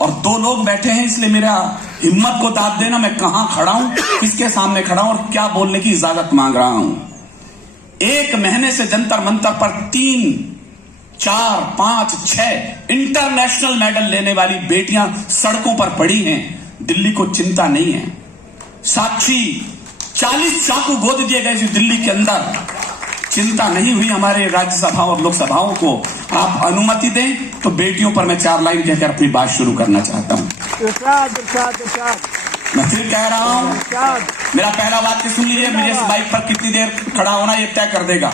और दो लोग बैठे हैं, इसलिए मेरा हिम्मत को दाद देना, मैं कहां खड़ा हूं, किसके सामने खड़ा हूं और क्या बोलने की इजाजत मांग रहा हूं। 1 महीने से जंतर मंतर पर 3, 4, 5, 6 इंटरनेशनल मेडल लेने वाली बेटियां सड़कों पर पड़ी हैं। दिल्ली को चिंता नहीं है। साक्षी 40 चाकू गोद दिए गए थे दिल्ली के अंदर, चिंता नहीं हुई हमारे राज्यसभा और लोकसभाओं को। आप अनुमति दें तो बेटियों पर मैं 4 लाइन कहकर अपनी बात शुरू करना चाहता हूं। मैं फिर कह रहा हूं, मेरा पहला वाक्य सुन लीजिए, मुझे इस बाइक पर कितनी देर खड़ा होना यह तय कर देगा।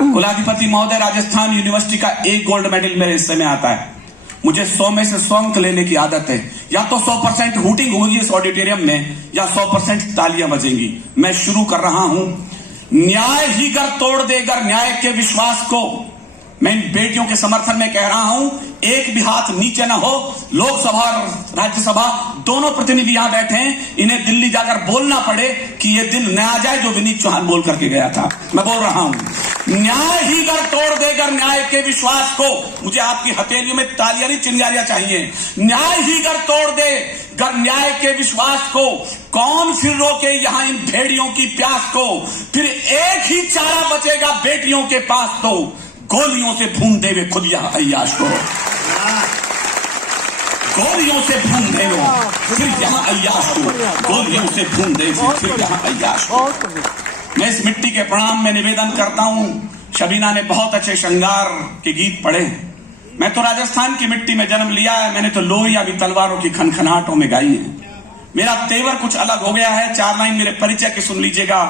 कुलाधिपति महोदय, राजस्थान यूनिवर्सिटी का 1 गोल्ड मेडल मेरे हिस्से में आता है। मुझे 100 में से 100 अंक लेने की आदत है। या तो 100% हूटिंग होगी इस ऑडिटोरियम में, या 100% तालियां बजेंगी। मैं शुरू कर रहा हूं। न्याय ही गर तोड़ देगा न्याय के विश्वास को। मैं इन बेटियों के समर्थन में कह रहा हूं, एक भी हाथ नीचे ना हो। लोकसभा और राज्यसभा दोनों प्रतिनिधि यहां बैठे हैं, इन्हें दिल्ली जाकर बोलना पड़े कि यह दिन न आ जाए जो विनीत चौहान बोल करके गया था। मैं बोल रहा हूं, न्याय ही गर तोड़ देगा न्याय के विश्वास को। मुझे आपकी हथेलियों में तालियां नहीं चिंगारियां चाहिए। न्याय ही गर तोड़ दे गर न्याय के विश्वास को। कौन फिर रोके यहां इन भेड़ियों की प्यास को। फिर एक ही चारा बचेगा बेटियों के पास, तो गोलियों से भून देवे खुद यह अय्याश को। गोलियों से भून देवे फिर यहां अय्याश को। गोलियों से भून देवे फिर यहां अय्याश को। मैं इस मिट्टी के प्रणाम में निवेदन करता हूं। शबीना ने बहुत अच्छे श्रृंगार के गीत पढ़े। मैं तो राजस्थान की मिट्टी में जन्म लिया है। मैंने तो लोरियां भी तलवारों की खनखनाहटों में गाई है। मेरा तेवर कुछ अलग हो गया है। 4 लाइन मेरे परिचय के सुन लीजिएगा।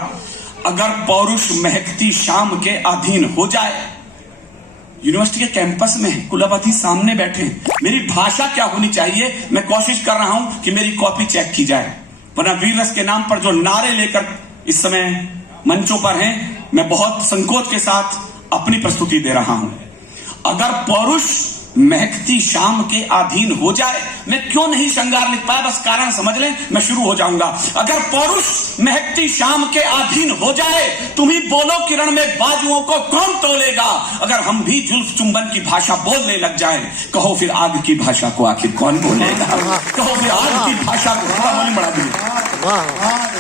अगर पौरुष महकती शाम के अधीन हो जाए। यूनिवर्सिटी के कैंपस में कुलपति सामने बैठे, मेरी भाषा क्या होनी चाहिए, मैं कोशिश कर रहा हूं कि मेरी कॉपी चेक की जाए। वरना वीर रस के नाम पर जो नारे लेकर इस समय मंचों पर हैं, मैं बहुत संकोच के साथ अपनी प्रस्तुति दे रहा हूं। अगर पौरुष महकती शाम के अधीन हो जाए। मैं क्यों नहीं श्रृंगार लिख पाया, बस कारण समझ लें, मैं शुरू हो जाऊंगा। अगर पौरुष महकती शाम के अधीन हो जाए, तुम ही बोलो किरण में बाजुओं को कौन तोलेगा। अगर हम भी जुल्फ चुंबन की भाषा बोलने लग जाए, कहो फिर आग की भाषा को आखिर कौन बोलेगा। कहो फिर आग की भाषा को बढ़ा दी।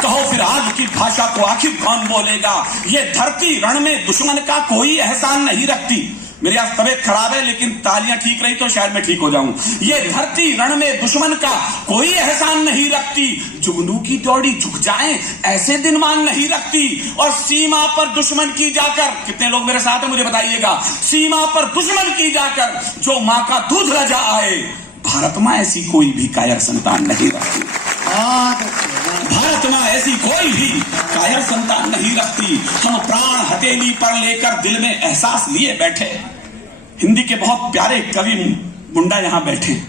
कहो फिर आग की भाषा को आखिर कौन बोलेगा। ये धरती रण में दुश्मन का कोई एहसान नहीं रखती। मेरी आज तबीयत खराब है, लेकिन तालियां ठीक रही तो शायद मैं ठीक हो जाऊं। ये धरती रण में दुश्मन का कोई एहसान नहीं रखती। जुगनू की दौड़ी झुक जाए ऐसे दिन मान नहीं रखती। और सीमा पर दुश्मन की जाकर, कितने लोग मेरे साथ हैं मुझे बताइएगा, सीमा पर दुश्मन की जाकर जो मां का दूध रजा आए, भारत मां ऐसी कोई भी कायर संतान नहीं रखती। भारत मां ऐसी कोई भी कायर संतान नहीं रखती। हम प्राण हथेली पर लेकर दिल में एहसास लिए बैठे। हिंदी के बहुत प्यारे कवि मुंडा यहां बैठे।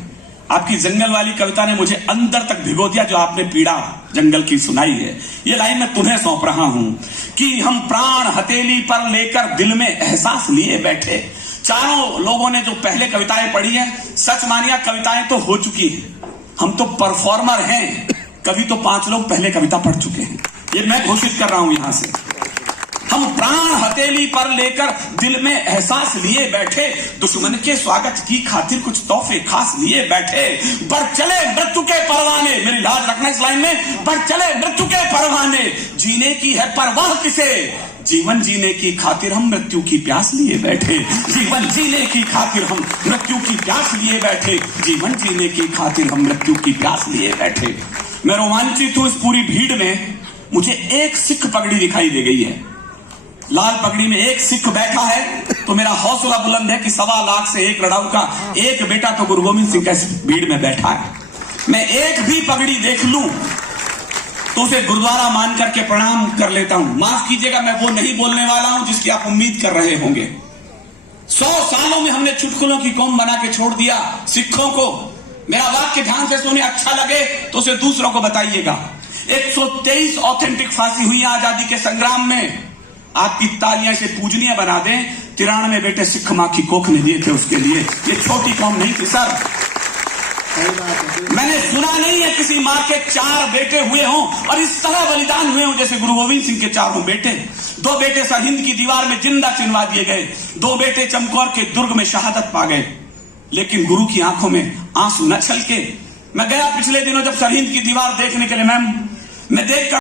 आपकी जंगल वाली कविता ने मुझे अंदर तक भिगो दिया, जो आपने पीड़ा जंगल की सुनाई है। ये लाइन मैं तुम्हें सौंप रहा हूं कि हम प्राण हथेली पर लेकर दिल में एहसास लिए बैठे। चारों लोगों ने जो पहले कविताएं पढ़ी हैं, सच मानिया कविताएं तो हो चुकी हैं। हम तो परफॉर्मर हैं। कवि तो 5 लोग पहले कविता पढ़ चुके हैं। ये मैं घोषित कर रहा हूं यहां से। हम प्राण हथेली पर लेकर दिल में एहसास लिए बैठे। दुश्मन के स्वागत की खातिर कुछ तोहफे खास लिए बैठे। बढ़ चले मृत्यु के परवाने, मेरी लाज रखना इस लाइन में, बढ़ चले मृत्यु के परवाने। जीने की है परवाह किसे, जीवन जीने की खातिर हम मृत्यु की प्यास लिए बैठे। जीवन जीने की खातिर हम मृत्यु की प्यास लिए बैठे। जीवन जीने की खातिर हम मृत्यु की प्यास लिए बैठे। मैं रोमांचित हूं। इस पूरी भीड़ में मुझे एक सिख पगड़ी दिखाई दे गई है। लाल पगड़ी में एक सिख बैठा है, तो मेरा हौसला बुलंद है कि 1.25 लाख से एक लड़ाऊ का एक बेटा तो गुरु गोविंद सिंह की भीड़ में बैठा है। मैं एक भी पगड़ी देख लूं तो उसे गुरुद्वारा मान करके प्रणाम कर लेता हूं। माफ कीजिएगा, मैं वो नहीं बोलने वाला हूं जिसकी आप उम्मीद कर रहे होंगे। 100 सालों में हमने चुटकुलों की कौम बना के छोड़ दिया सिखों को। मेरा वाक्य ध्यान से सुने, अच्छा लगे तो उसे दूसरों को बताइएगा। 123 ऑथेंटिक फांसी हुई आजादी के संग्राम में। आपकी तालियां से पूजनीय बना दें। 93 बेटे सिख मां की कोख में दिए थे उसके लिए। ये छोटी कौम नहीं थी सर। मैंने सुना नहीं है किसी मां के 4 बेटे हुए हों और इस तरह बलिदान हुए हों जैसे गुरु गोविंद सिंह के 4 बेटे। 2 बेटे सरहिंद की दीवार में जिंदा चिनवा दिए गए। 2 बेटे चमकौर के दुर्ग में शहादत पा गए। लेकिन गुरु की आंखों में आंसू न छलके। मैं गया पिछले दिनों जब सरहिंद की दीवार देखने के लिए मैम, मैं देखकर